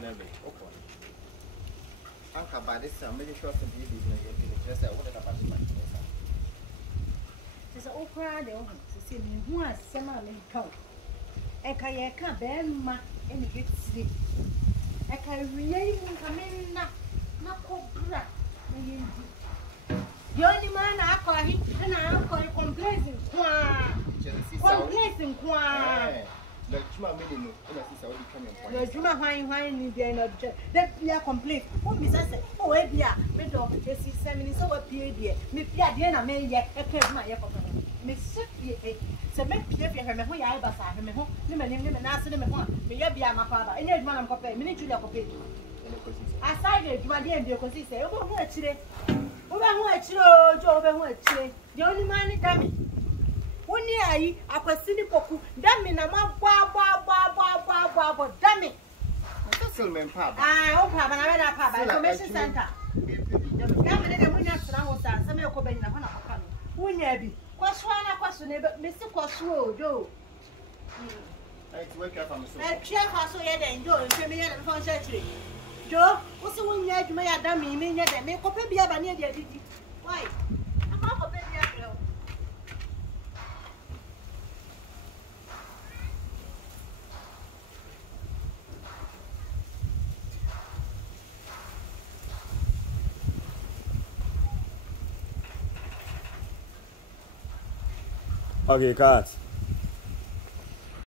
never. Okay. Anka by this time, making sure some babies in the just what about the money. It's all crowd. To see me who has some of me come. I can't bear my any good sleep. I can really come in not cobra. The only man I call him and I call him complacent. Complacent. The Juma minimum, and I see how you come in. The Juma wine in the end of that we are complete. Oh, Mrs. Oh, Ebia, made of the 7 minutes over period. Miss Piadiana may yet a my epoch. Miss Sophie, so make Pierre him who I was at him, him and answer him at one. May I be my father, and yet one copy, minute you copy. Aside it, my dear, because he said, oh, what today? Oh, the only man is coming. One year, I was sitting poku, damn me, damn it. Silman Papa. I hope I have a papa, information center. Damn it, not some of Cobain. When you be, question, Mr. Coswell, Joe. I wake up from the chef, so yet enjoy familiar and concentrate. Joe, what's the one yet may have done me, mean yet, and make up a beer by near the why? I'm not a baby. Okay, cut.